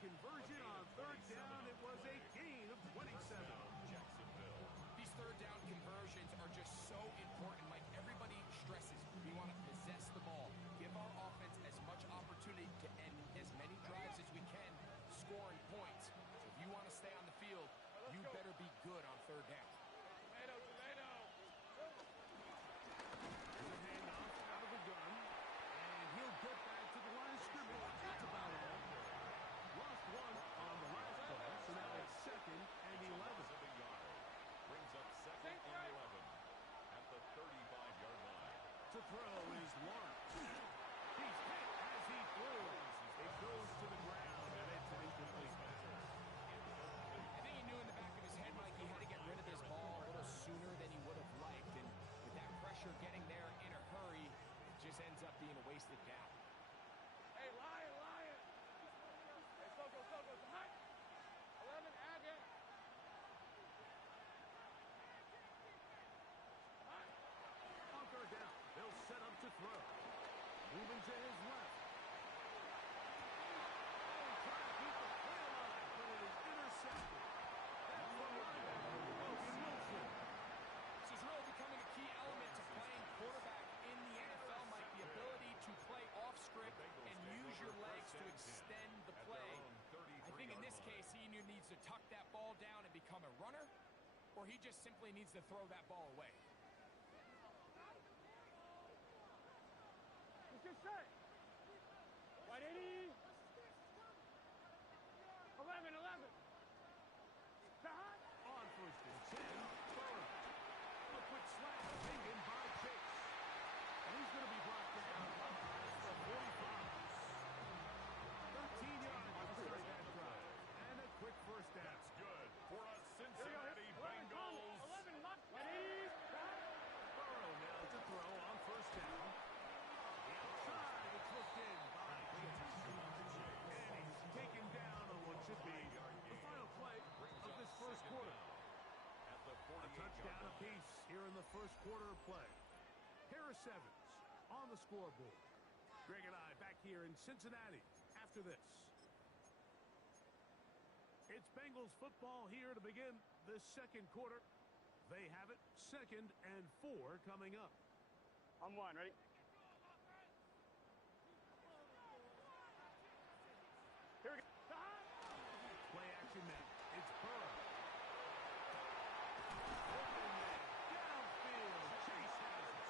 conversion on third down. It was a gain of 27. Jacksonville. These third down conversions are just so important. Like everybody stresses, we want to possess the ball, give our offense as much opportunity to end as many drives as we can, scoring points. So if you want to stay on the field, you better be good on third down. Tomato. There's a handoff out of the gun, and he'll get back to the line of scrimmage. That's about all. Lost one on the last play, so now it's 2nd and 11. Brings up 2nd and 11 at the 35-yard line. To throw is Lawrence. He's hit as he throws. It goes to the ground, and it's an incomplete pass. I think he knew in the back of his head, Mike, he had to get rid of this ball a little sooner than he would have liked. And with that pressure getting there in a hurry, it just ends up being a wasted down. Hey, Lion. Hey, go. Behind. 11, Agate. On third down, they'll set up to throw. Moving to his left. Trying to keep the play alive, but it is intercepted. That's the linebacker, Logan Wilson. This is really becoming a key element to playing quarterback in the NFL, Mike. The ability to play off script and use your legs to extend the play. I think in this case, he either needs to tuck that ball down and become a runner, or he just simply needs to throw that ball away. Just set. 180. 11. Behind. On first and 10, Burrow. A quick slant taken by Chase. And he's going to be brought down at the 45. 13 yards to start that drive. And a quick first down. That's good for a Cincinnati Bengals. 11, lock. 180. Burrow now to throw on first down. The outside, it's hooked in by Chase. And he's taken down on what should be the final play of this first quarter. At the A touchdown apiece here in the first quarter of play. Harris Evans on the scoreboard. Greg and I back here in Cincinnati after this. It's Bengals football here to begin the second quarter. They have it 2nd and 4 coming up. On 1, ready? Here we go. Play action now. It's Burrow. Open man. Downfield. Chase has it.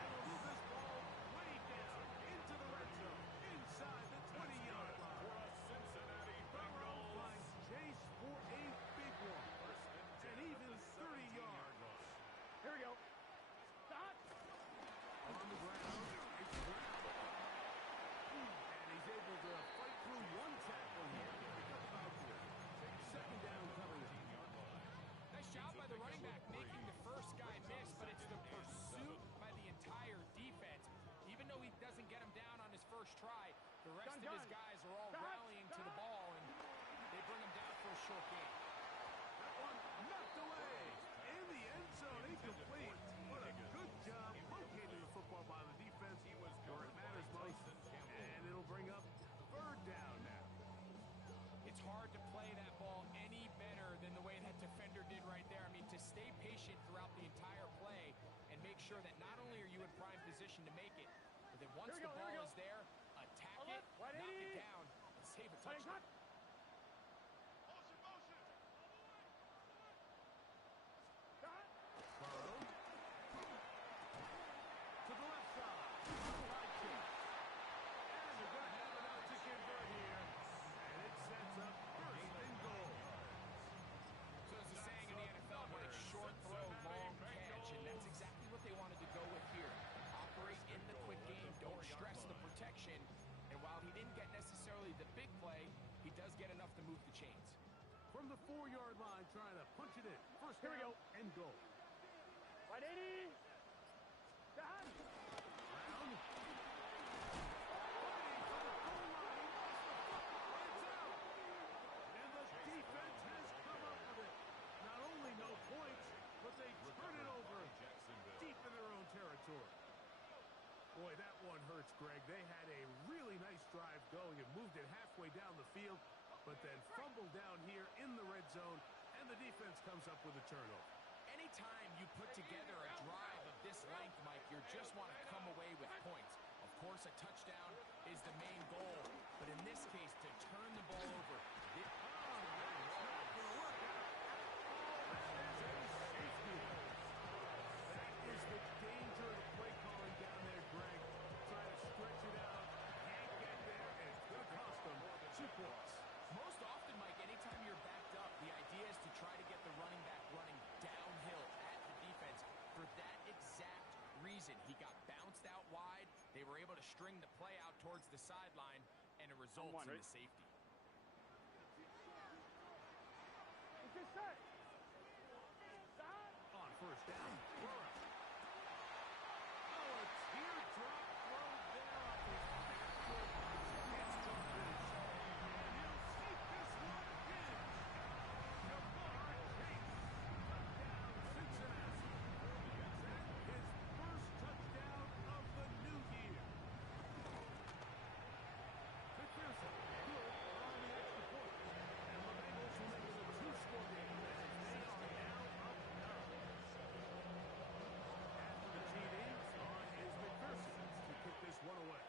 And will move this ball way down into the red zone. Inside the 20-yard line. For a Cincinnati Burrow Bengals. finds Chase for a big one. And even 30 yards. Here we go. Stop. On the ground. It's Brown. And he's able to fight through one tackle here. Second down coming. Nice job by the running back making the first guy miss, but it's the pursuit by the entire defense. Even though he doesn't get him down on his first try, the rest of his guys are all rallying to the ball, and they bring him down for a short gain. That one knocked away. In the end zone, incomplete. What a good job locating the football by the defense where it matters most. And it'll bring up third down now. It's hard to play that ball any better than the way that defender did right there. I mean, to stay patient throughout the entire play and make sure that not only are you in prime position to make it, but then once the ball is there, attack it, knock it down, and save a touchdown. Burrow. To the left side. Right kick. And they're going to have it out to convert here. And it sets up first and goal. So there's a saying in the NFL, when it's short throw, long catch, and that's exactly what they wanted to go with here. Operate in the quick game, don't stress the protection. And while he didn't get necessarily the big play, he does get enough to move the chains. From the 4-yard line, trying to punch it in. First down and goal. 180. Down. Brown. Fighting for the goal line. It's out. And the defense has come up with it. Not only no points, but they turn it over deep in their own territory. Boy, that one hurts, Greg. They had a really nice drive going and moved it halfway down the field, but then fumble down here in the red zone, and the defense comes up with a turnover. Anytime you put together a drive of this length, Mike, you just want to come away with points. Of course, a touchdown is the main goal, but in this case, to turn the ball over. That is the danger of the play calling down there, Greg. Try to stretch it out, can't get there, and it's going to cost them 2 points. Most often, Mike, anytime you're backed up, the idea is to try to get the running back running downhill at the defense. For that exact reason, he got bounced out wide. They were able to string the play out towards the sideline, and it results in the safety. Get set. On first down, Burrow. Oh, a teardrop throw there off his back foot. Gets complete. And he'll sneak this one in. Ja'Marr Chase. Touchdown, Cincinnati. His first touchdown of the new year. McPherson, good on the extra point. And the Bengals will make it a 2-score game as they are now up 9. After the TD, on is McPherson to kick this one away.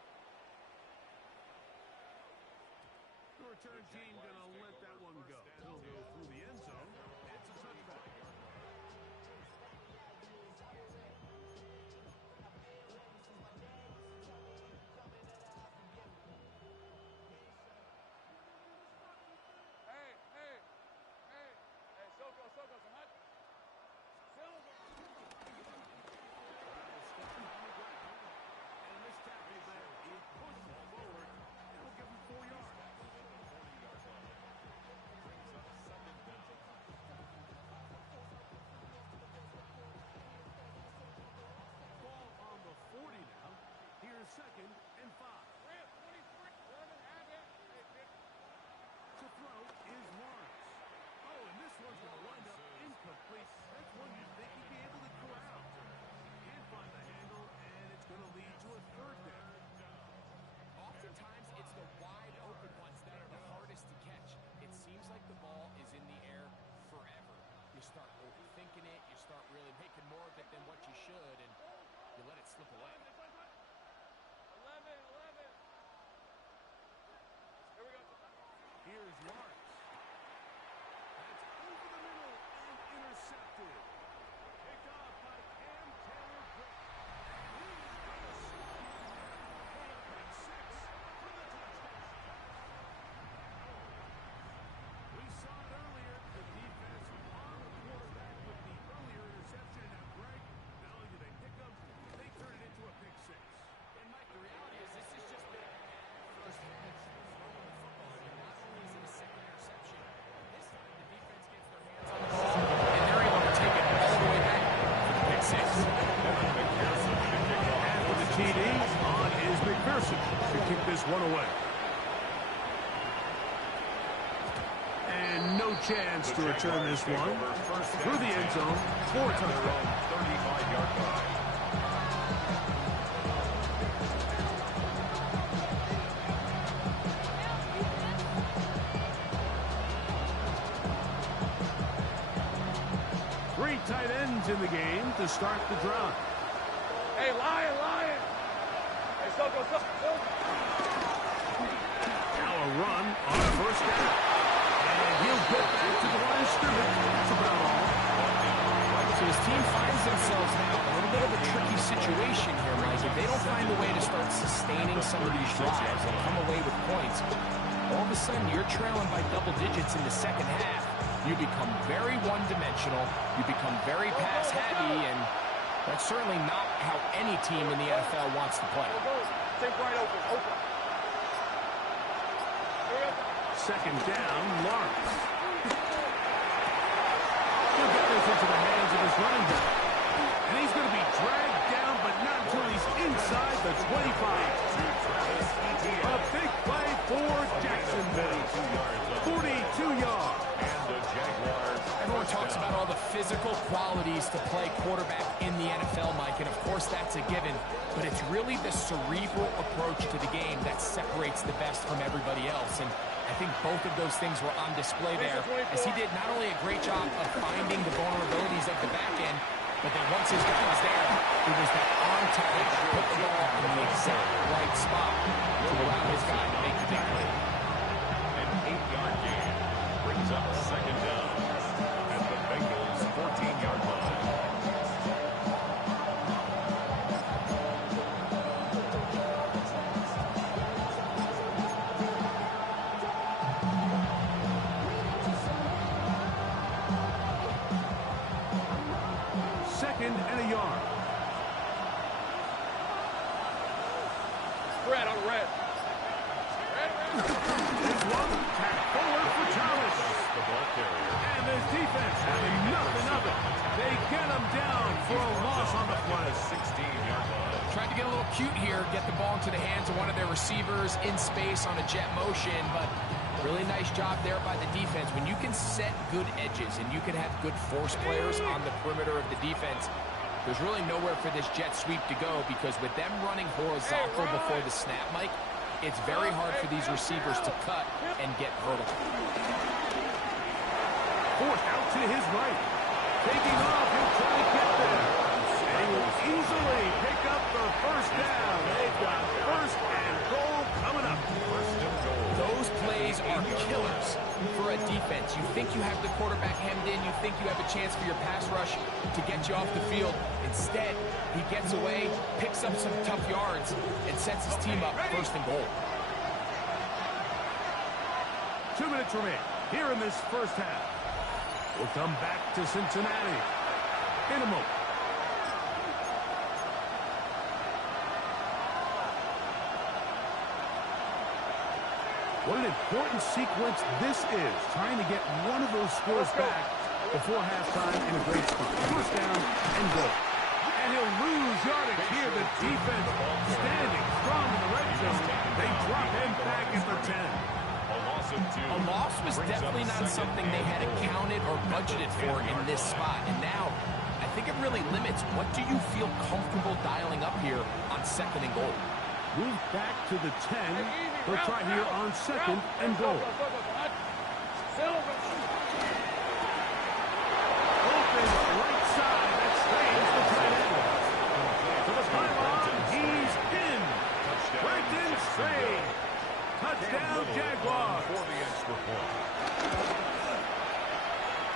The return team going to let that one go. He'll go through the end zone. It's a touchback. And this tackle there, he pushes forward. It'll give him 4 yards. Ball on the 40 now. Here's 2nd and 5. To throw is Lawrence. Oh, and this one's going to wind up incomplete. That's one you'd think he'd be able to corral. Can't find the handle, and it's going to lead to a 3rd down. Oftentimes, it's the wide open ones that are the hardest to catch. It seems like the ball is in the air forever. You start overthinking it, you start really making more of it than what you should, and you let it slip away. 11. Here we go. Here's Lawrence. That's over the middle and intercepted. Picked off by Cam Taylor-Britt. And he's going to score for a pick 6 for the touchdown. We saw it earlier. The defense on the quarterback with the earlier interception. Now, Greg, not only do they pick up, they turn it into a pick 6. And, Mike, the reality is this has just been first catch throwing the football. I mean, not only is it a second interception, this time the defense gets their hands on the ball, and they're able to take it all the way back for the pick 6. And with the TD, on is McPherson to kick this one away. And no chance to return this one. Through the end zone for a touchdown. 35-yard line. 3 tight ends in the game to start the drive. Hey, Lion. Hey, go. Now a run on first down. And he'll get back to the line of scrimmage. That's about all. So his team finds themselves now in a little bit of a tricky situation here, Mike. If they don't find a way to start sustaining some of these drives and come away with points, all of a sudden you're trailing by double digits in the second half. You become very one-dimensional. You become very pass-heavy, and that's certainly not how any team in the NFL wants to play. Take right open. Second down, Lawrence. He'll get this into the hands of his running back. And he's going to be dragged down, but not until he's inside the 25. A big play for Jacksonville. 42 yards. Everyone talks about all the physical qualities to play quarterback in the NFL, Mike, and of course that's a given, but it's really the cerebral approach to the game that separates the best from everybody else, and I think both of those things were on display there, as he did not only a great job of finding the vulnerabilities of the back end, but then once his guy was there, it was that arm talent to put the ball in the exact right spot to allow his guy to make the big play. An 8-yard gain brings up second down at the Bengals' 14-yard line. Second and a yard. Red on red. This one tapped forward for Thomas. The ball carrier. And this defense having nothing of it. They get him down for a loss on the play. 16-yard line. Tried to get a little cute here, get the ball into the hands of one of their receivers in space on a jet motion, but really nice job there by the defense. When you can set good edges and you can have good force players on the perimeter of the defense, there's really nowhere for this jet sweep to go, because with them running horizontal before the snap, Mike, it's very hard for these receivers to cut and get vertical. Forced out to his right. Taking off, he'll try to get there. And he will easily pick up the first down. They've got first and goal coming up. First and goal. Those plays are killers for a defense. You think you have the quarterback hemmed in. You think you have a chance for your pass rush to get you off the field. Instead, he gets away, picks up some tough yards, and sets his team up first and goal. 2 minutes remain here in this first half. We'll come back to Cincinnati in a moment. What an important sequence this is, trying to get one of those scores back before halftime in a great spot. First down and goal. And he'll lose yardage here. The defense standing strong in the red zone. They drop him back at the 10. A loss was definitely not something they had accounted or budgeted for in this spot. And now, I think it really limits what do you feel comfortable dialing up here on second and goal. Move back to the 10. They'll try here on second and goal. Open right side. That stays the tight end. To the pylon. He's in. Brenton Strain. Touchdown, Jaguars. For the extra point.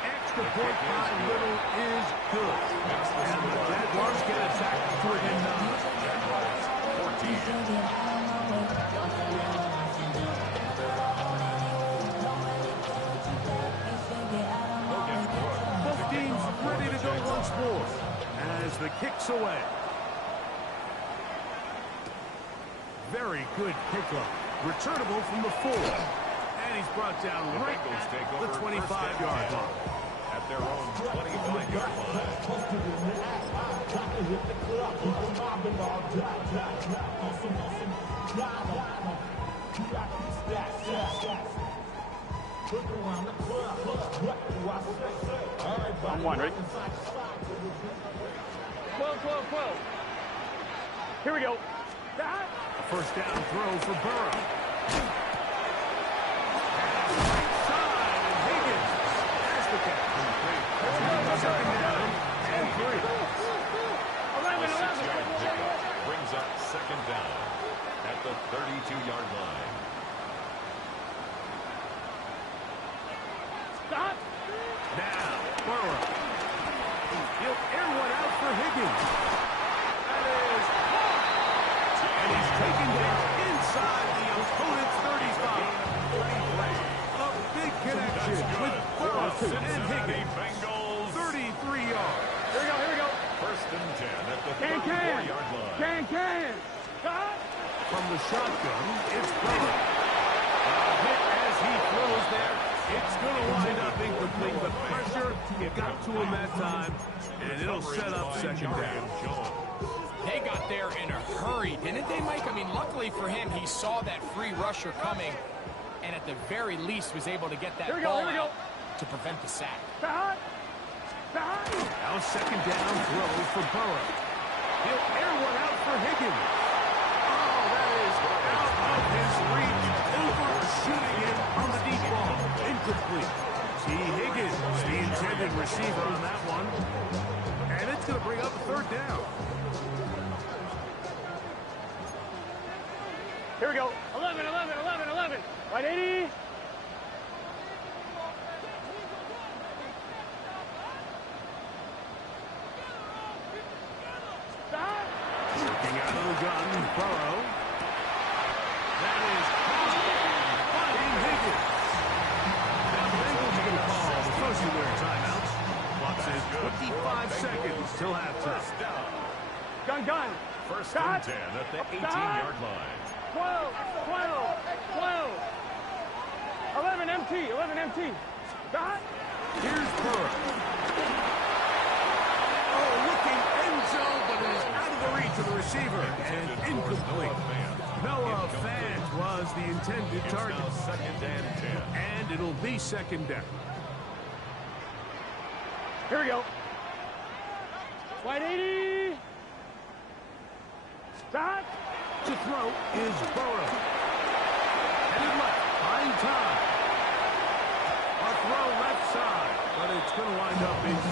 Extra point by Little is good. And the Jaguars get it back to within 9. Both teams ready to go once more as the kick's away. Very good pickup. Returnable from the 4. And he's brought down right at the 25-yard line. At their own 25-yard I'm one, ready? 12. Here we go. A first down throw for Burrow. Right side, and Higgins has the catch. Second down and 3. A 6-yard pickup brings up second down at the 32-yard line. Stop. Now, Burrow. He'll air one out for Higgins. That is caught. And he's taken down inside the opponent's 35. A big connection with Burrow and Higgins. Bengals. 33 yards. Here we go. First and 10 at the 34-yard line. Can. From the shotgun, it's Burrow. A hit as he throws there. It's going to wind up incomplete, but pressure got to him that time, and it'll set up second down. They got there in a hurry, didn't they, Mike? I mean, luckily for him, he saw that free rusher coming, and at the very least was able to get that ball out to prevent the sack. Now second down throw for Burrow. He'll air one out for Higgins. Oh, that is out of his reach, overshooting him on the intended receiver on that one. And it's going to bring up a third down. Here we go. 11, 11, 11, 11. Right, 80. Stop. Working out of the gun, Burrow. That is fighting Higgins. Now the Bengals are going to call the first of their timeouts. Clock says 25 seconds till halftime. Gun. First Stop. and 10 at the 18-yard line. 12, 12, 12. 11 MT, 11 MT. Stop. Here's Burrow. Oh, looking end zone, but it is out of the reach of the receiver. And incomplete. Noah Fant was the intended It's target. now second and 10. And it'll be second down. Here we go. Wide 80. Stop. To throw is Burrow. Headed left, behind time. A throw left side, but it's going to wind up being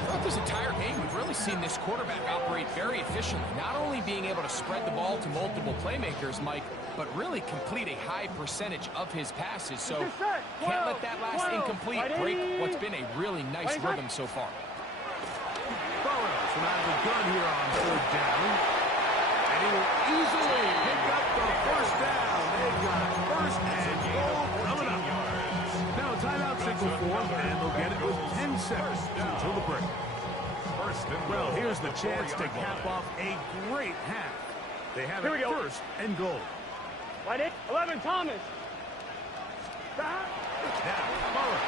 Throughout this entire game, we've really seen this quarterback operate very efficiently, not only being able to spread the ball to multiple playmakers, Mike, but really complete a high percentage of his passes. So can't let that last incomplete break what's been a really nice rhythm so far. Burrows from out of the gun here on third down. And he will easily pick up the first down. They've got first and goal coming up. Now a timeout signal form, and they'll get it with 10 seconds until the break. Well, here's the chance to cap off a great half. They have it first and goal. Wide 8, 11 Thomas. Stop. Now, Burrow.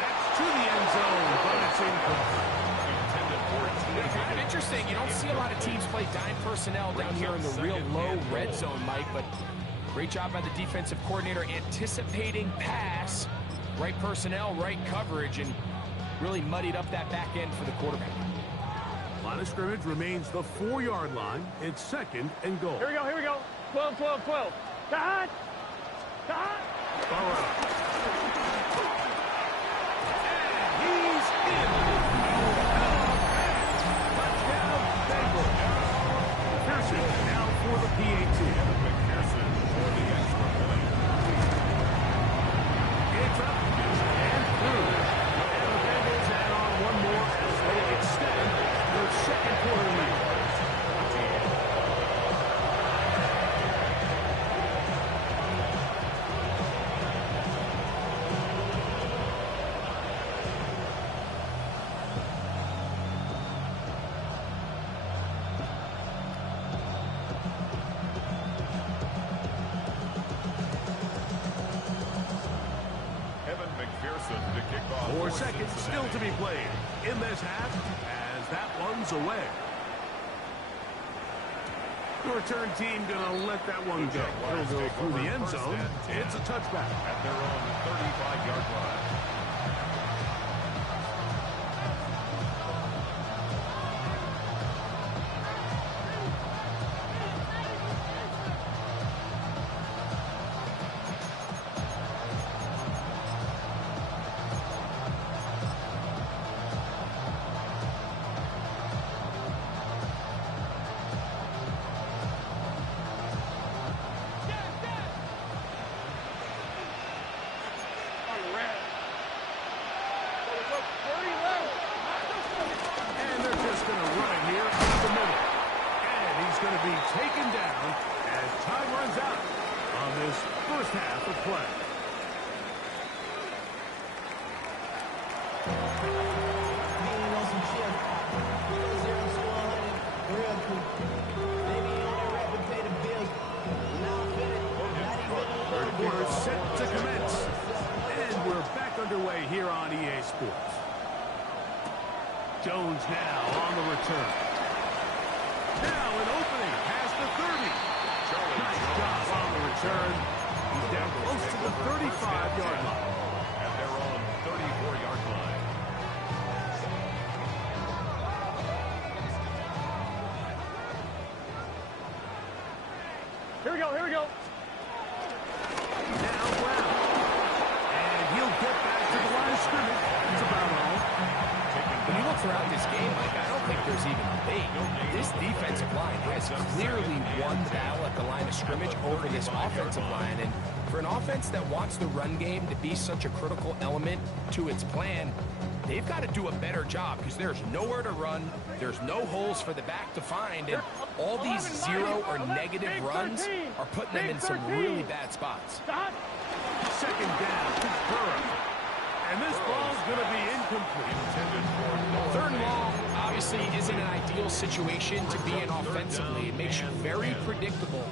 That's to the end zone, but it's incomplete. Kind of interesting. You don't see a lot of teams play dime personnel down here in the real low red zone, Mike, but great job by the defensive coordinator anticipating pass, right personnel, right coverage, and really muddied up that back end for the quarterback. Line of scrimmage remains the 4-yard line. It's second and goal. Here we go. 12, 12, 12. Stop. Burrow. And he's in. Touchdown, Bengals. Pearson now for the PAT. McPherson for the extra point. It's up and through. And the Bengals add on one more as they extend their second quarter lead. McPherson to kick off. 4 seconds still to be played in this half as that one's away. The return team gonna let that one go. It'll go through the end zone. It's a touchback. At their own 35-yard line. And they're just going to run it here up the middle. And he's going to be taken down as time runs out on this first half of play. Third quarter set to commence. And we're back underway here on EA Sports. Jones now on the return. Now an opening past the 30. Nice job on the return. He's down close to the 35-yard line. At their own 34-yard line. Here we go. Now Brown. And he'll get back to the line of scrimmage this game, Mike, I don't think there's even a debate. This defensive line has clearly won the battle at the line of scrimmage over this offensive line. And for an offense that wants the run game to be such a critical element to its plan, they've got to do a better job because there's nowhere to run, there's no holes for the back to find, and all these zero or negative runs are putting them in some really bad spots. Second down, Burrow. And this ball's going to be incomplete. Third and long obviously isn't an ideal situation to be in offensively. It makes you very predictable,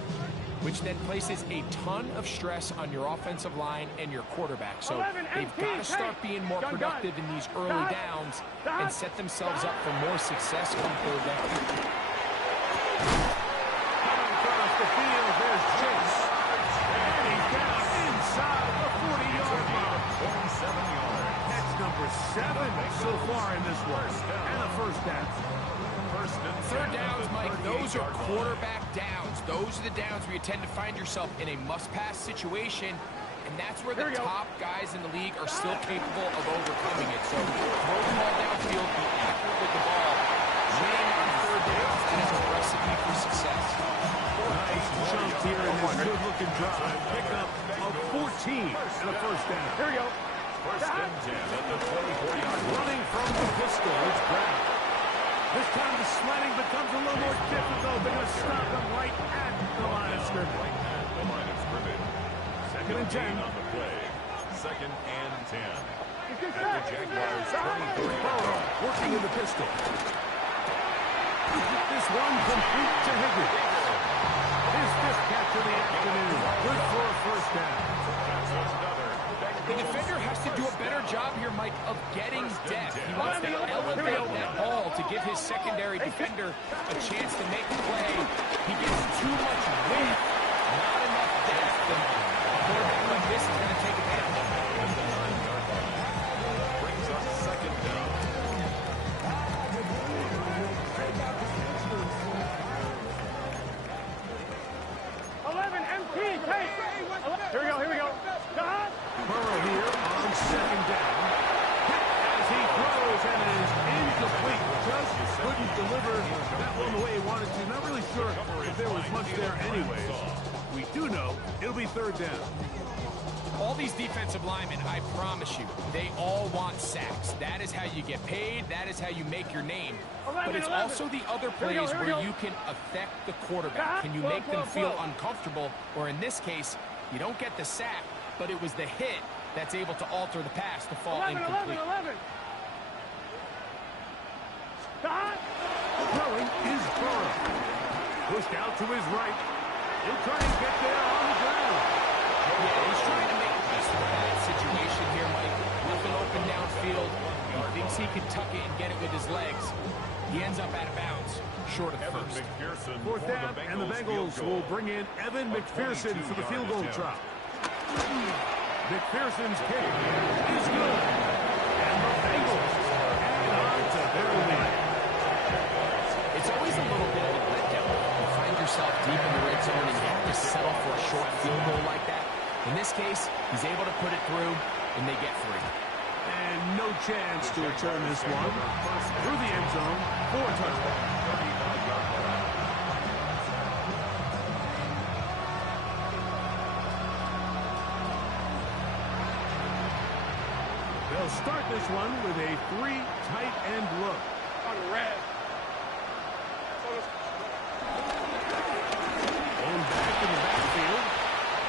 which then places a ton of stress on your offensive line and your quarterback. So they've got to start being more productive in these early downs and set themselves up for more success come third down. Coming across the field, there's Chase. And he's down inside the 40-yard mark. 27 yards. That's number 7 so far in this one. And a first down. Third downs, Mike, those are quarterback downs. Those are the downs where you tend to find yourself in a must-pass situation, and that's where the top guys in the league are still capable of overcoming it. So throw the ball downfield, be accurate with the ball. Winning on third downs, that is a recipe for success. Nice chunk here in this good-looking drive. Pick up of 14 and a first down. Here we go. First and 10 at the 24-yard line. Running from the pistol, it's Brown. This time the sledding becomes a little more difficult. They're going to stop him right at the line of scrimmage. At the line of scrimmage. Second and 10. On the play. Second and 10. It's At the Jaguars' 23. Burrow working in the pistol. This one complete to Higgins. His 5th catch of the afternoon. Good for a first down. The defender has to do a better job here, Mike, of getting depth. He wants to elevate that ball to give his secondary defender a chance to make the play. He gets too much width, not enough depth, and a quarterback like this is going to take advantage. At the 9-yard line. Brings up second down. 11, MT, take. Here we go. Stop. Burrow here on second down. Hit as he throws, and it is incomplete. Just couldn't deliver that one the way he wanted to. Not really sure if there was much there anyways. We do know it'll be third down. All these defensive linemen, I promise you, they all want sacks. That is how you get paid. That is how you make your name. But it's also the other plays where you can affect the quarterback. Can you make them feel uncomfortable? Or in this case, you don't get the sack, but it was the hit that's able to alter the pass to fall incomplete. 11. Stop. Throwing is Burrow. Pushed out to his right. He'll try and get there on the ground. Yeah, he's trying to make the best of a bad situation here, Mike. Nothing open downfield. He thinks he can tuck it and get it with his legs. He ends up out of bounds, short of Evan first. McPherson Fourth for down, and the Bengals field goal. will bring in Evan McPherson for the field goal try. McPherson's kick is good. And the Bengals add on to their lead. It's always a little bit of a letdown. You find yourself deep in the red zone and you have to settle for a short field goal like that. In this case, he's able to put it through, and they get 3. And no chance to return this one. Through the end zone for a touchdown. They'll start this one with a 3 tight end look. On red. And back in the backfield.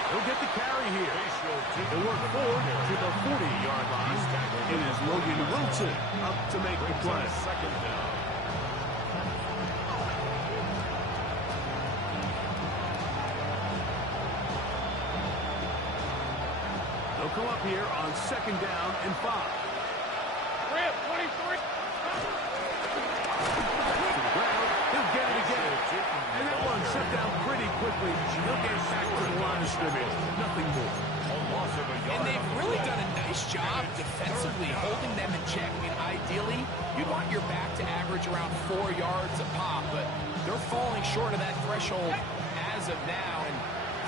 He'll get the carry here. He'll work forward to the 40-yard line. It is Logan Wilson up to make the play. Second down. They'll come up here on second down and 5. Rip, 23. To the ground. He'll get it again. And that one shut down pretty quickly. He'll get back to the line of scrimmage. Nothing more. And they've really done a nice job defensively, holding them in check. I mean, ideally, you'd want your back to average around 4 yards a pop, but they're falling short of that threshold as of now, and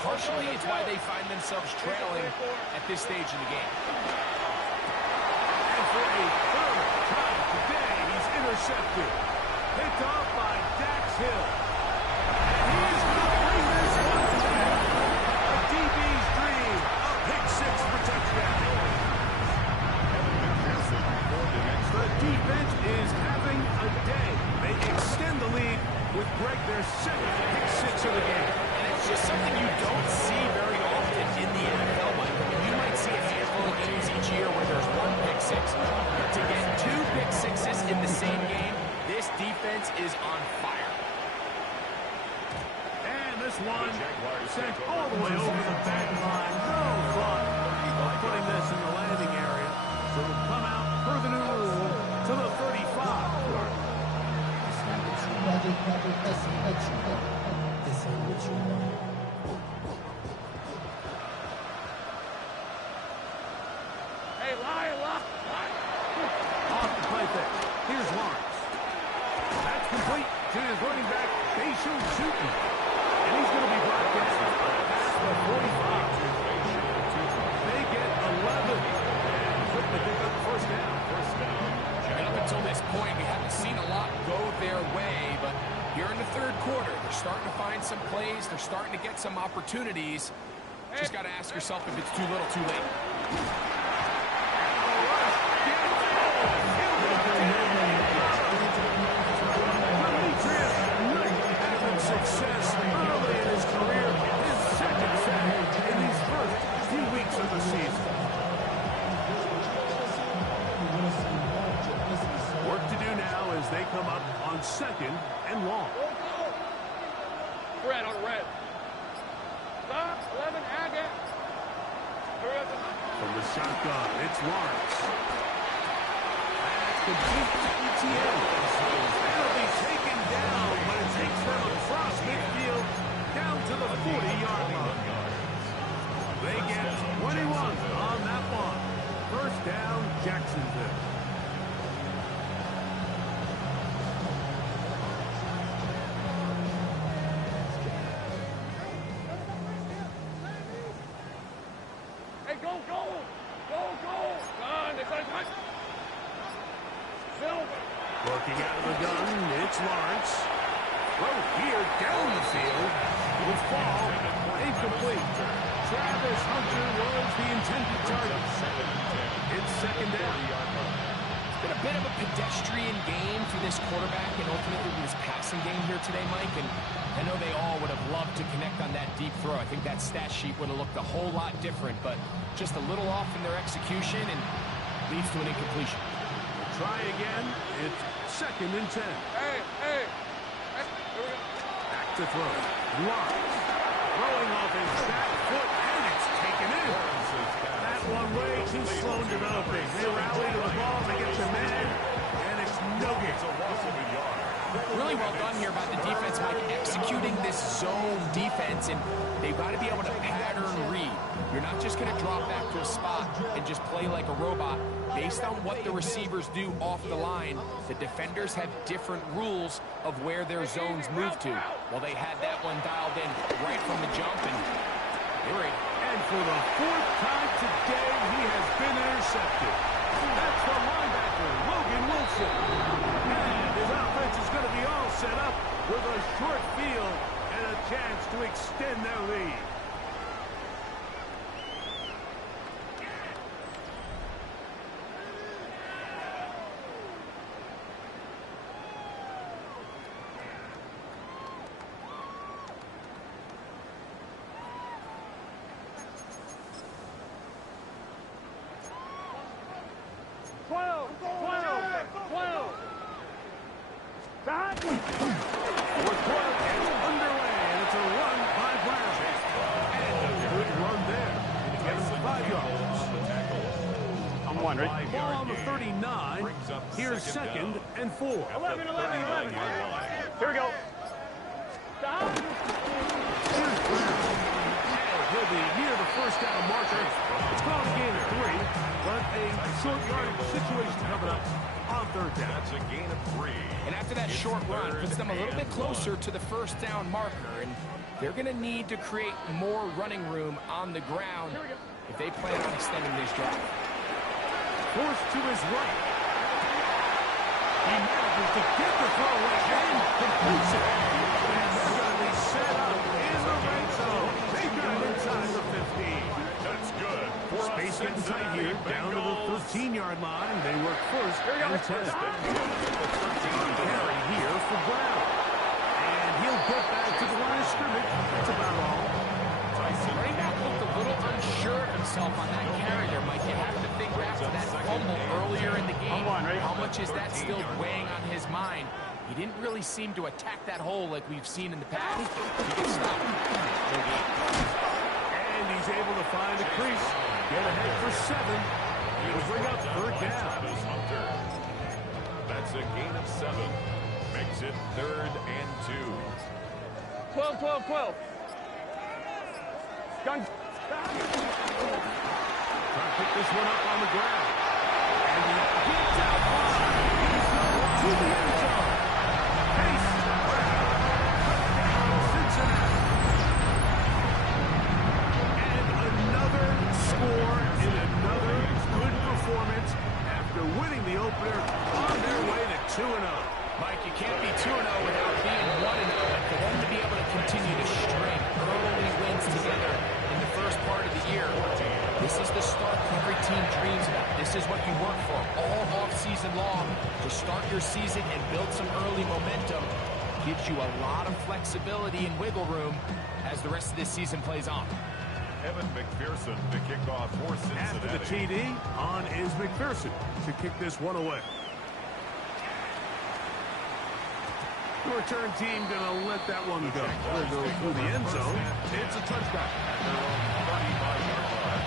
partially it's why they find themselves trailing at this stage in the game. And for a third time today, he's intercepted. Picked off by Dax Hill. And he is going to bring this one down. A DB's dream. A pick six for touchdown. The defense is having a day. They extend the lead with Greg their second pick six of the game. And it's just something you don't see very often in the NFL, Mike. You might see a handful of games each year where there's one pick six. But to get two pick sixes in the same game, this defense is on fire. And this one sent all the way over the back line. No thought of putting this in the landing area. So it'll come out per the new rule to the 35. Hey, lie. Off the play fake. Here's Lawrence. That's complete to his running back, Bayshul Shooten. And he's going to be brought down past the 45. They get 11. And quickly pick up the first down. And up until this point, we haven't seen a lot go their way, but here in the third quarter, they're starting to find some plays. They're starting to get some opportunities. Just got to ask yourself if it's too little, too late. Demetrius Knight having success early in his career. His second sack in these first few weeks of the season. Work to do now as they come up on second and long. Red on red. Stop, 11, Agate. Hurry up. From the shotgun, it's Lawrence. That's complete to ETN. That'll be taken down, but it takes them across midfield down to the 40-yard line. They get 21 on that one. First down, Jacksonville. Hey, go. Gone. They got it. Silver. Working out of the gun, it's Lawrence. Throw here down the field. Will fall. Incomplete. Travis Hunter was the intended target. It's second down. It's been a bit of a pedestrian game for this quarterback and ultimately this passing game here today, Mike. And I know they all would have loved to connect on that deep throw. I think that stat sheet would have looked a whole lot different, but just a little off in their execution and leads to an incompletion. Try again. It's second and 10. Hey. Here we go. Back to throw. Lawrence. Throwing off his back foot, and it's taken in. That one way too slow in developing. They rally to the ball, they get the man, and it's no good. Really well done here by the defense, Mike, executing this zone defense, and they've got to be able to pattern read. You're not just going to drop back to a spot and just play like a robot. Based on what the receivers do off the line, the defenders have different rules of where their zones move to. Well, they had that one dialed in right from the jump, and they were able. And for the fourth time today, he has been intercepted. That's the linebacker, Logan Wilson. And his offense is going to be all set up with a short field and a chance to extend their lead. Ball on the 39. Here's second and 4. 11. Here we go. Stop. He'll be near the first down marker. It's called a gain of 3, but a short yardage situation coming up on third down. That's a gain of 3. And after that short run, puts them a little bit closer to the first down marker, and they're going to need to create more running room on the ground if they plan on extending this drive. Forced to his right. He Offers to get the throw away and completes it. And they're going to be set up in the red zone. They got it inside the 15. That's good. Space getting tight here, down to the 13-yard line. They work first and 10. Carry here for Brown. And he'll get back to the line of scrimmage. That's about all. Running back looked a little unsure of himself on that carry there, Mike. You have to think back to that fumble earlier in the game. How much is that still weighing on his mind? He didn't really seem to attack that hole like we've seen in the past. He gets stopped. And he's able to find a crease. Get ahead for 7. He'll bring up third down. That's a gain of 7. Makes it 3rd and 2. 12, 12, 12. Gun. Trying to pick this one up on the ground. And he gets out wide. He's to the end zone. Pace. Touchdown, Cincinnati. And another score in another good performance after winning the opener on their way to 2-0. Mike, you can't be 2-0 without being 1-0. And for them to be able to continue to string early wins together in the first part of the year, this is the start every team dreams about. This is what you work for all off-season long, to start your season and build some early momentum. Gives you a lot of flexibility and wiggle room as the rest of this season plays on. Evan McPherson to kick off for Cincinnati. After the TD, on is McPherson to kick this one away. The return team going to let that one go. They'll go through the end zone. It's a touchdown. At their own 35-yard line.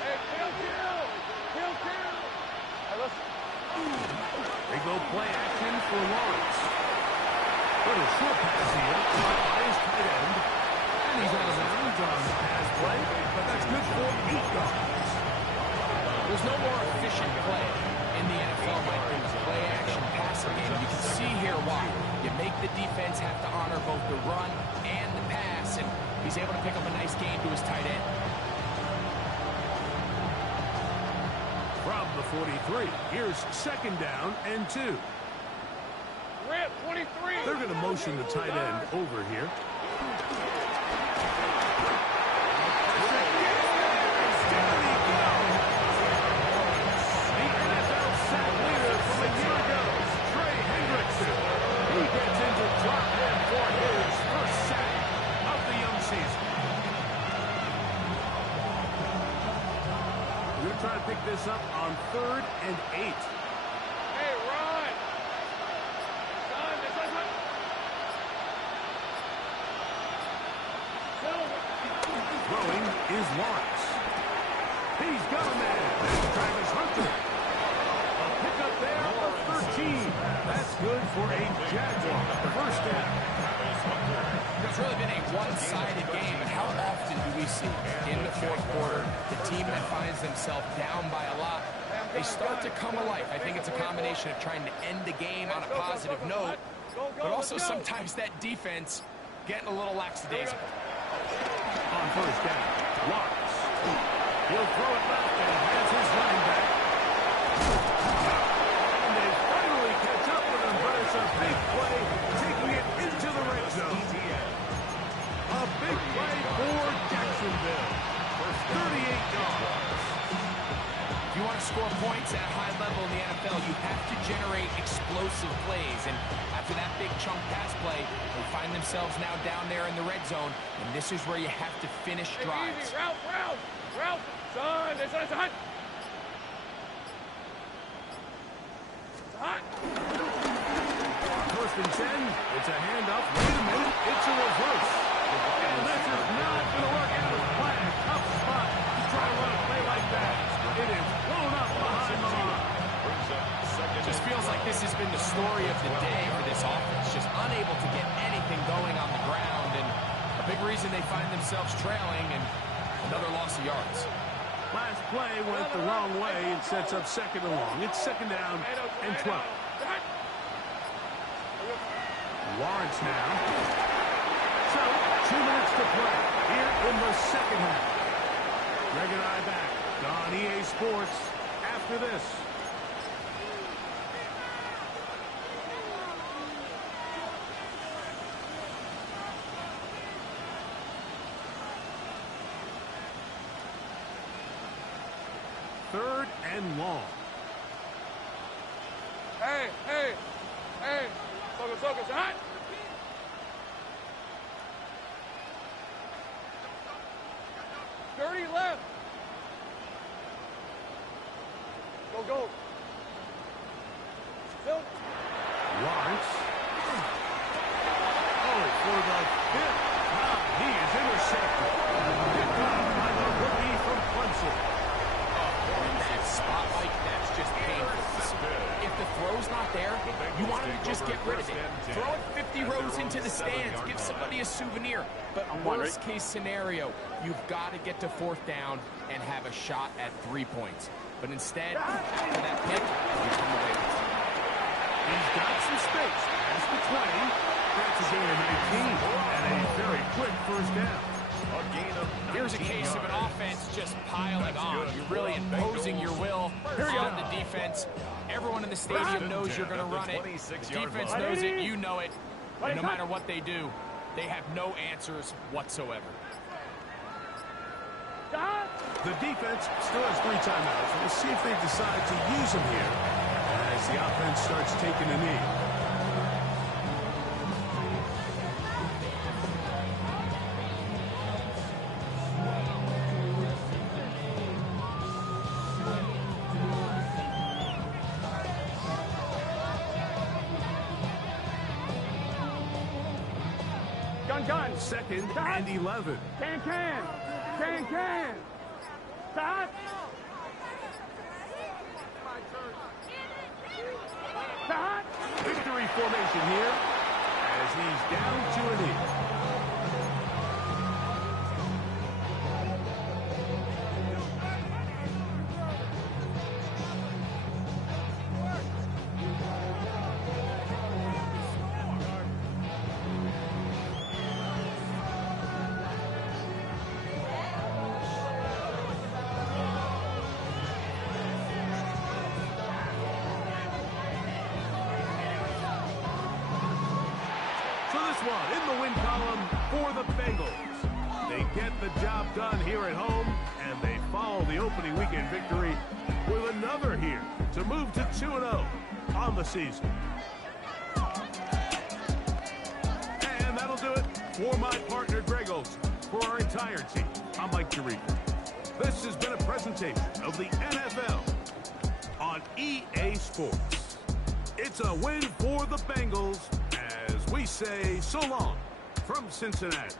Hey, kill. Hey, listen. They go play action for Lawrence. Little short pass here. Caught by his tight end. And he's out of bounds on the pass play. But that's good for 8 yards. There's no more efficient play in the NFL like in the play action passing game. You can see here why. You make the defense have to honor both the run and the pass, and he's able to pick up a nice gain to his tight end. From the 43, here's 2nd down and 2. Rip, 23. They're going to motion the tight end over here. The NFL sack leader from a year ago, Trey Hendrickson. He gets into drop in for his first sack of the young season. We're going to try to pick this up on 3rd and 8. Hey, Ron. Son, this is what... Throwing is Lawrence. He's got a man. That's Travis Hunter. A pickup there of 13. That's good for a Jaguar. The first down. It's really been a one-sided game, and how often do we see in the fourth quarter the team that finds themselves down by a lot, they start to come alive. I think it's a combination of trying to end the game on a positive note, but also sometimes that defense getting a little lackadaisical. On first down, Lawrence. He'll throw it left and has his running back. And they finally catch up with him, but it's a big play, taking it into the red zone. A big play for Jacksonville. 38 yards. If you want to score points at a high level in the NFL, you have to generate explosive plays. And after that big chunk pass play, they find themselves now down there in the red zone. And this is where you have to finish drives. Easy, Ralph. Son, this is hot. Hot. First and 10. It's a handoff. Wait a minute. It's a reverse. And this is not going to work out as planned. Tough spot to try to run a play like that. It is blown up behind the line. Just feels like this has been the story of the day for this offense. Just unable to get anything going on the ground. And a big reason they find themselves trailing, and another loss of yards. Last play went the wrong way and sets up second and long. It's second down and 12. Lawrence now. So, 2 minutes to play here in the second half. Greg and I back on EA Sports after this. Third and long. Hey. Focus, hot. Dirty left. Go. Phil. Lawrence. Oh, for the fifth time, he is intercepted. Picked off by the rookie from Clemson. In that spotlight, that's just painful. If the throw's not there, you want him to just get rid of it. Throw it 50 rows into the stands. Give somebody a souvenir. But worst case scenario, you've got to get to fourth down and have a shot at 3 points. But instead, after that pick, you come away with it. He's got some space. Past the 20. That's a gain of 19 and a very quick first down. Here's a case of an offense just piling on. You're really imposing your will on the defense. Everyone in the stadium knows you're going to run it. The defense knows it. You know it. And no matter what they do, they have no answers whatsoever. The defense still has 3 timeouts. We'll see if they decide to use them here as the offense starts taking a knee. Gun. Second and 11. Can. Stop. Victory formation here as he's down to a knee. One in the win column for the Bengals. They get the job done here at home, and they follow the opening weekend victory with another here to move to 2-0 on the season. And that'll do it for my partner, Greg Olsen. For our entire team, I'm Mike Tirico. This has been a presentation of the NFL on EA Sports. It's a win for the Bengals. We say so long from Cincinnati.